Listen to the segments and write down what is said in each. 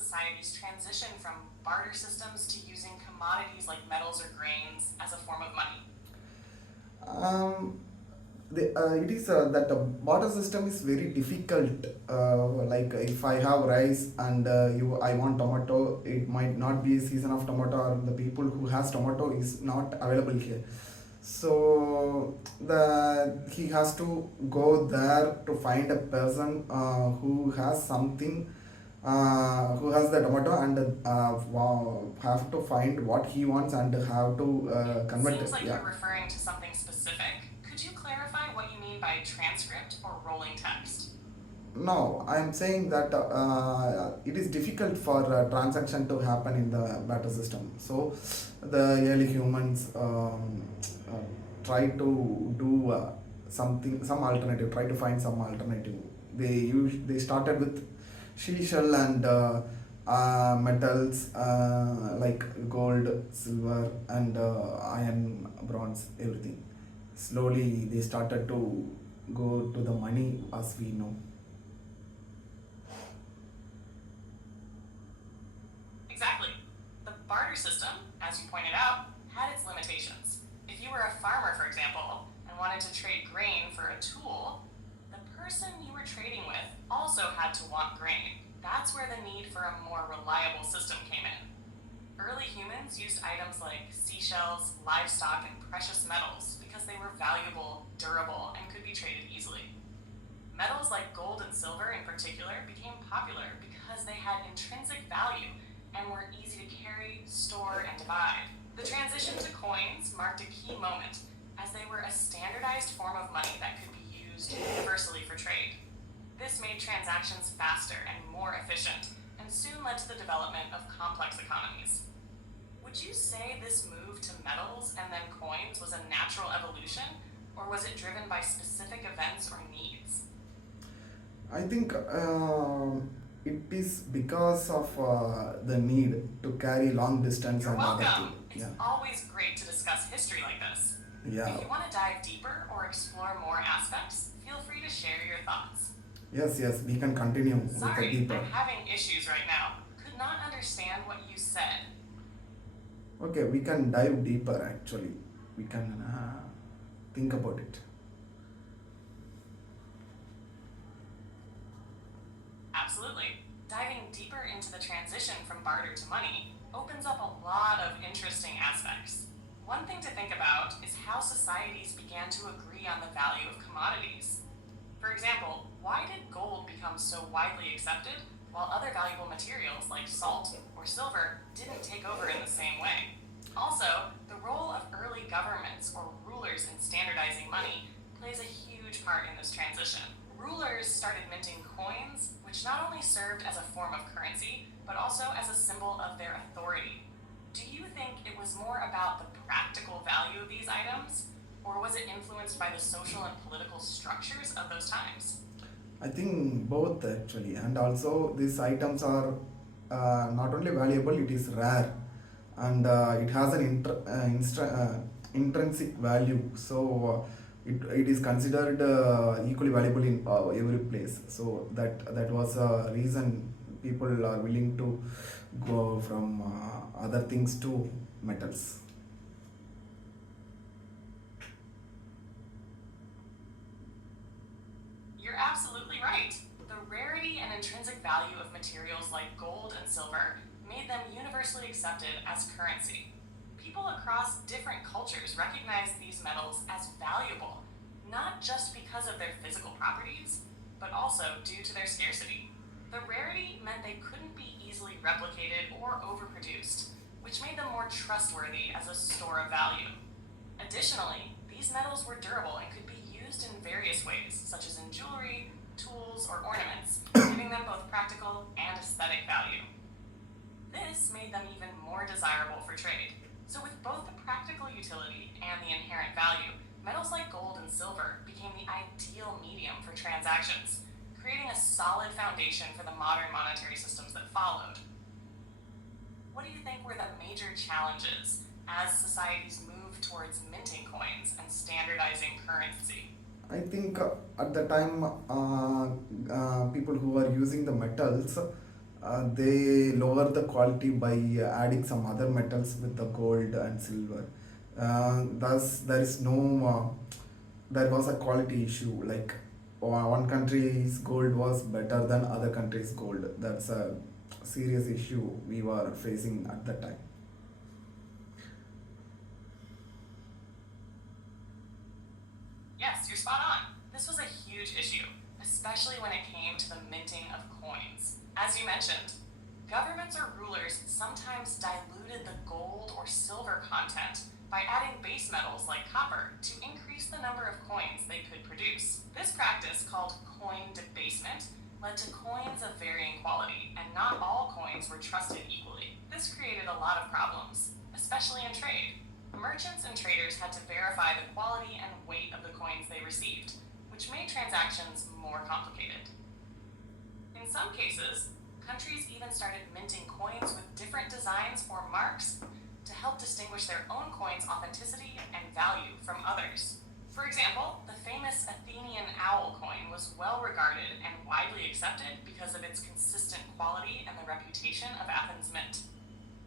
societies transition from barter systems to using commodities like metals or grains as a form of money? Um, it is that the barter system is very difficult. Like if I have rice and I want tomato, it might not be a season of tomato, or the people who has tomato is not available here. So he has to go there to find a person who has something, who has the tomato, and have to find what he wants and have to It convert seems it. like Yeah. you're referring to something specific. Could you clarify what you mean by transcript or rolling text? No, I am saying that it is difficult for transaction to happen in the barter system. So the early humans uh, try to do some alternative, try to find some alternative. They started with seashell and metals like gold, silver, and iron, bronze, everything. Slowly they started to go to the money as we know. Exactly. The barter system, as you pointed out, had its limitations. If you were a farmer, for example, and wanted to trade grain for a tool, the person you were trading with also had to want grain. That's where the need for a more reliable system came in. Early humans used items like seashells, livestock, and precious metals because they were valuable, durable, and could be traded easily. Metals like gold and silver, in particular, became popular because they had intrinsic value and were easy to carry, store, and divide. The transition to coins marked a key moment, as they were a standardized form of money that could be used universally for trade. This made transactions faster and more efficient, and soon led to the development of complex economies. Would you say this move to metals and then coins was a natural evolution, or was it driven by specific events or needs? I think it is because of the need to carry long distance You're and other things. welcome. It's Yeah, always great to discuss history like this. yeah, If you want to dive deeper or explore more aspects, feel free to share your thoughts. yes, yes. We can continue with the Sorry, deeper. I'm having issues right now. Could not understand what you said. Okay, we can dive deeper. Actually, we can think about it. Absolutely. Diving deeper into the transition from barter to money opens up a lot of interesting aspects. One thing to think about is how societies began to agree on the value of commodities. For example, why did gold become so widely accepted while other valuable materials like salt or silver didn't take over in the same way? Also, the role of early governments or rulers in standardizing money plays a huge part in this transition. Rulers started minting coins, which not only served as a form of currency, but also as a symbol of their authority. Do you think it was more about the practical value of these items, or was it influenced by the social and political structures of those times? I think both actually, and also these items are not only valuable, it is rare, and it has an intrinsic value. So it is considered equally valuable in every place. So that was a reason people are willing to go from other things to metals. You're absolutely right. The rarity and intrinsic value of materials like gold and silver made them universally accepted as currency. People across different cultures recognized these metals as valuable, not just because of their physical properties, but also due to their scarcity. The rarity meant they couldn't be easily replicated or overproduced, which made them more trustworthy as a store of value. Additionally, these metals were durable and could be used in various ways, such as in jewelry, tools, or ornaments, giving them both practical and aesthetic value. This made them even more desirable for trade. So, with both the practical utility and the inherent value, metals like gold and silver became the ideal medium for transactions, creating a solid foundation for the modern monetary systems that followed. What do you think were the major challenges as societies moved towards minting coins and standardizing currency? I think at the time, people who are using the metals, They lower the quality by adding some other metals with the gold and silver. Thus, there is no there was a quality issue. Like one country's gold was better than other country's gold. That's a serious issue we were facing at the time. Yes, you're spot on. This was a huge issue, especially when it came to the minting of coins. As you mentioned, governments or rulers sometimes diluted the gold or silver content by adding base metals like copper to increase the number of coins they could produce. This practice, called coin debasement, led to coins of varying quality, and not all coins were trusted equally. This created a lot of problems, especially in trade. Merchants and traders had to verify the quality and weight of the coins they received, which made transactions more complicated. In some cases, countries even started minting coins with different designs or marks to help distinguish their own coin's authenticity and value from others. For example, the famous Athenian owl coin was well regarded and widely accepted because of its consistent quality and the reputation of Athens' mint.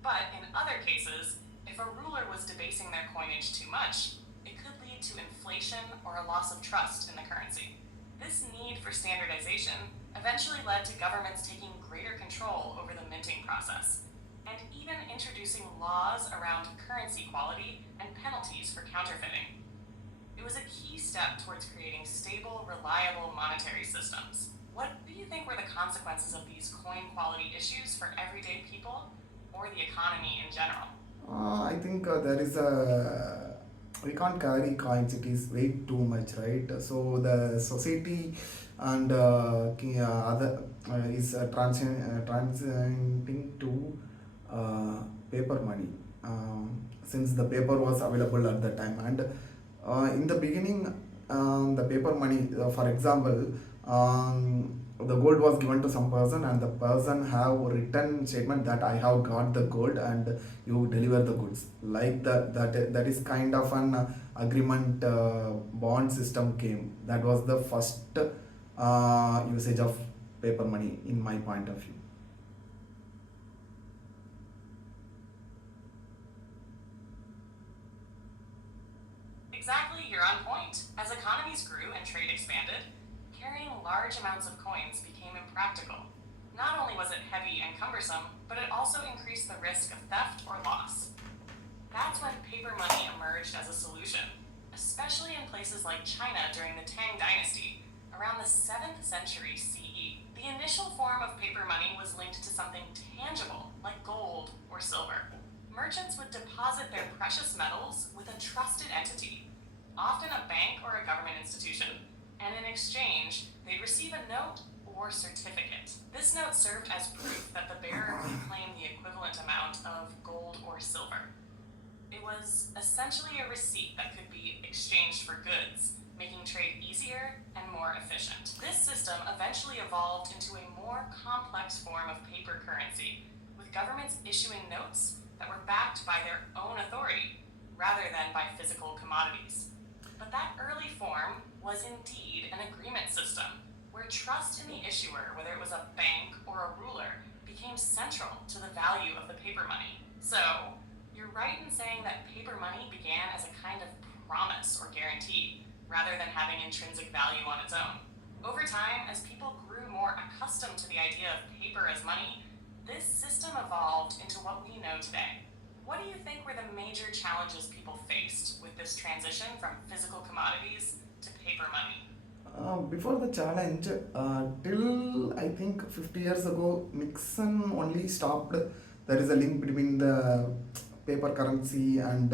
But in other cases, if a ruler was debasing their coinage too much, it could lead to inflation or a loss of trust in the currency. This need for standardization eventually led to governments taking greater control over the minting process, and even introducing laws around currency quality and penalties for counterfeiting. It was a key step towards creating stable, reliable monetary systems. What do you think were the consequences of these coin quality issues for everyday people or the economy in general? I think there is a we can't carry coins. It is way too much, right? So the society and other is transiting to paper money, since the paper was available at the time. And in the beginning, the paper money, for example, the gold was given to some person, and the person have written statement that I have got the gold and you deliver the goods. Like that is kind of an agreement, bond system came. That was the first usage of paper money in my point of view. Exactly, you're on point. As economies grew and trade expanded, carrying large amounts of coins became impractical. Not only was it heavy and cumbersome, but it also increased the risk of theft or loss. That's when paper money emerged as a solution, especially in places like China during the Tang Dynasty, around the 7th century CE. The initial form of paper money was linked to something tangible, like gold or silver. Merchants would deposit their precious metals with a trusted entity, often a bank or a government institution, and in exchange, they'd receive a note or certificate. This note served as proof that the bearer could claim the equivalent amount of gold or silver. It was essentially a receipt that could be exchanged for goods, making trade easier and more efficient. This system eventually evolved into a more complex form of paper currency, with governments issuing notes that were backed by their own authority rather than by physical commodities. But that early form was indeed an agreement system, where trust in the issuer, whether it was a bank or a ruler, became central to the value of the paper money. So, you're right in saying that paper money began as a kind of promise or guarantee, rather than having intrinsic value on its own. Over time, as people grew more accustomed to the idea of paper as money, this system evolved into what we know today. What do you think were the major challenges people faced with this transition from physical commodities to paper money? Before the challenge, till I think 50 years ago, Nixon only stopped. There is a link between the paper currency and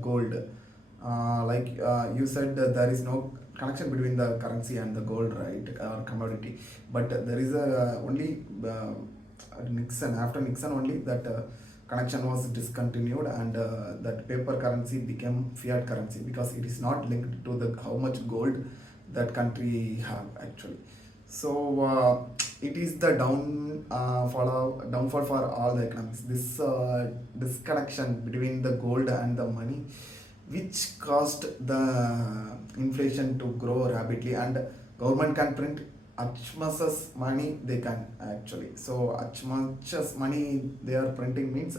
gold. You said, there is no connection between the currency and the gold, right, or commodity. But there is a only Nixon, after Nixon only, that connection was discontinued, and that paper currency became fiat currency, because it is not linked to the how much gold that country have actually. So it is the downfall for all the economics. This disconnection between the gold and the money, which caused the inflation to grow rapidly, and government can print as much as money they can actually. So as much as money they are printing means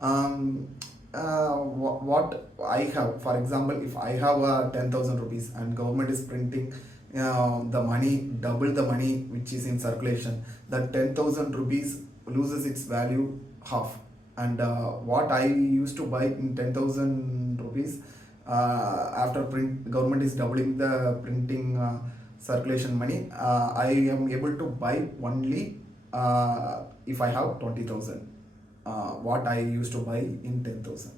um, what I have. For example, if I have 10,000 rupees and government is printing the money, double the money which is in circulation, that 10,000 rupees loses its value half. And what I used to buy in 10,000 rupees, after print government is doubling the printing circulation money, I am able to buy only if I have 20,000, what I used to buy in 10,000.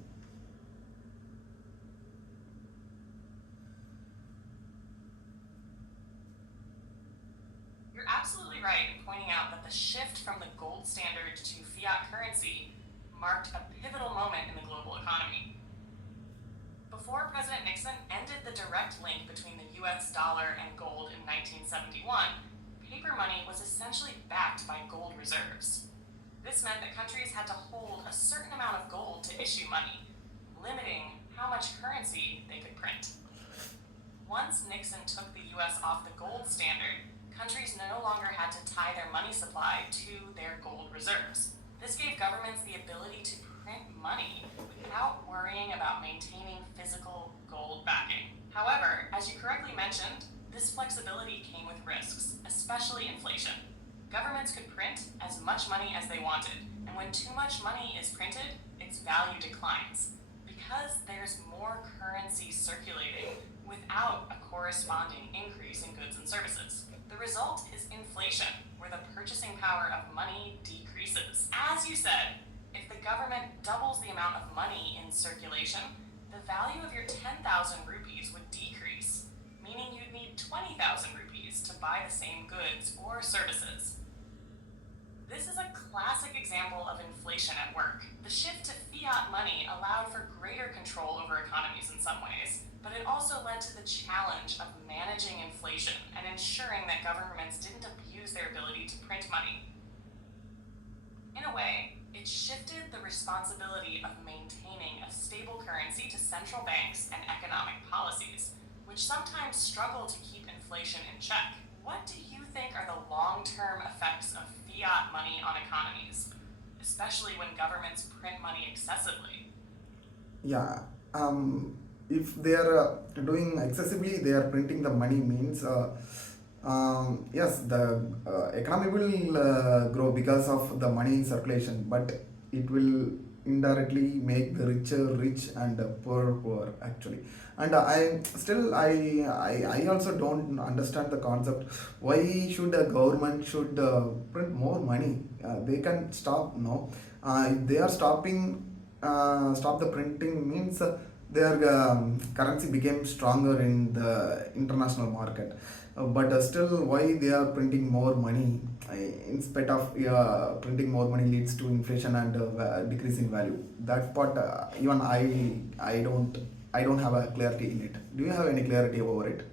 You're absolutely right in pointing out that the shift from the gold standard to fiat currency marked a pivotal moment in the global economy. Before President Nixon ended the direct link between the US dollar and gold in 1971, paper money was essentially backed by gold reserves. This meant that countries had to hold a certain amount of gold to issue money, limiting how much currency they could print. Once Nixon took the US off the gold standard, countries no longer had to tie their money supply to their gold reserves. This gave governments the ability to print money without worrying about maintaining physical gold backing. However, as you correctly mentioned, this flexibility came with risks, especially inflation. Governments could print as much money as they wanted, and when too much money is printed, its value declines because there's more currency circulating without a corresponding increase in goods and services. The result is inflation, where the purchasing power of money decreases. As you said, if the government doubles the amount of money in circulation, the value of your 10,000 rupees would decrease, meaning you'd need 20,000 rupees to buy the same goods or services. This is a classic example of inflation at work. The shift to fiat money allowed for greater control over economies in some ways, but it also led to the challenge of managing inflation and ensuring that governments didn't abuse their ability to print money. In a way, it shifted the responsibility of maintaining a stable currency to central banks and economic policies, which sometimes struggle to keep inflation in check. What do you think are the long-term effects of fiat money on economies, especially when governments print money excessively? Yeah. If they are doing excessively, they are printing the money means, yes, the economy will grow because of the money circulation, but it will indirectly make the richer rich and poor poor actually. And I also don't understand the concept. Why should a government should print more money? They can stop. No, if they are stopping, stop the printing means their currency became stronger in the international market. But still, why they are printing more money? In spite of printing more money leads to inflation and decrease in value. That part, even I don't have a clarity in it. Do you have any clarity over it?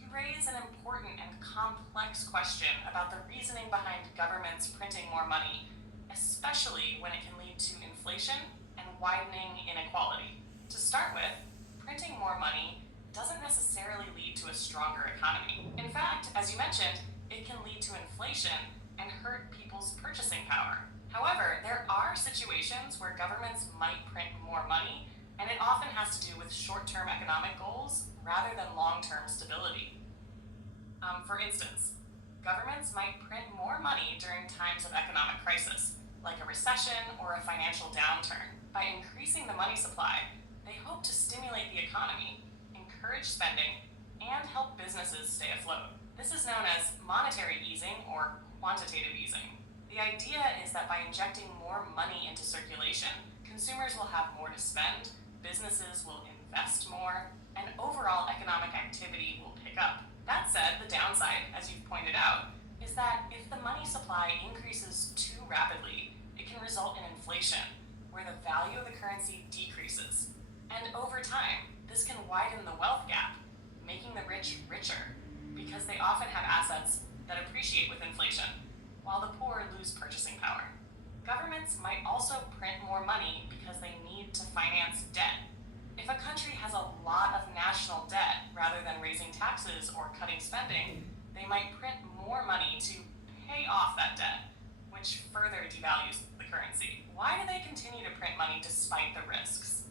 You raise an important and complex question about the reasoning behind governments printing more money, especially when it can lead to inflation and widening inequality. To start with, printing more money doesn't necessarily lead to a stronger economy. In fact, as you mentioned, it can lead to inflation and hurt people's purchasing power. However, there are situations where governments might print more money, and it often has to do with short term economic goals rather than long term stability. For instance, governments might print more money during times of economic crisis, like a recession or a financial downturn. By increasing the money supply, they hope to stimulate the economy, encourage spending, and help businesses stay afloat. This is known as monetary easing or quantitative easing. The idea is that by injecting more money into circulation, consumers will have more to spend, businesses will invest more, and overall economic activity will pick up. That said, the downside, as you've pointed out, is that if the money supply increases too rapidly, it can result in inflation, where the value of the currency decreases. And over time, this can widen the wealth gap, making the rich richer, because they often have assets that appreciate with inflation, while the poor lose purchasing power. Governments might also print more money because they need to finance debt. If a country has a lot of national debt rather than raising taxes or cutting spending, they might print more money to pay off that debt, which further devalues the currency. Why do they continue to print money despite the risks?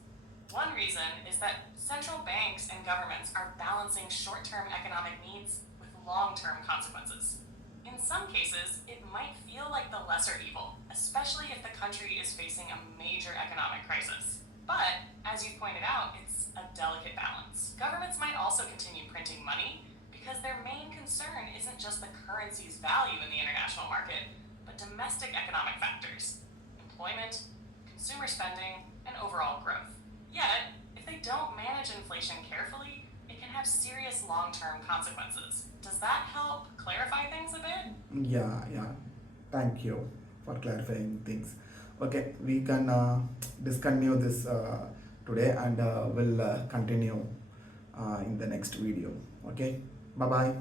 One reason is that central banks and governments are balancing short term economic needs with long term consequences. In some cases, it might feel like the lesser evil, especially if the country is facing a major economic crisis. But, as you pointed out, it's a delicate balance. Governments might also continue printing money because their main concern isn't just the currency's value in the international market, but domestic economic factors: employment, consumer spending, and overall growth. Yet, if they don't manage inflation carefully, it can have serious long term consequences. Does that help clarify things a bit? Yeah, yeah. Thank you for clarifying things. Okay, we can discontinue this today, and we'll continue in the next video. Okay, bye bye.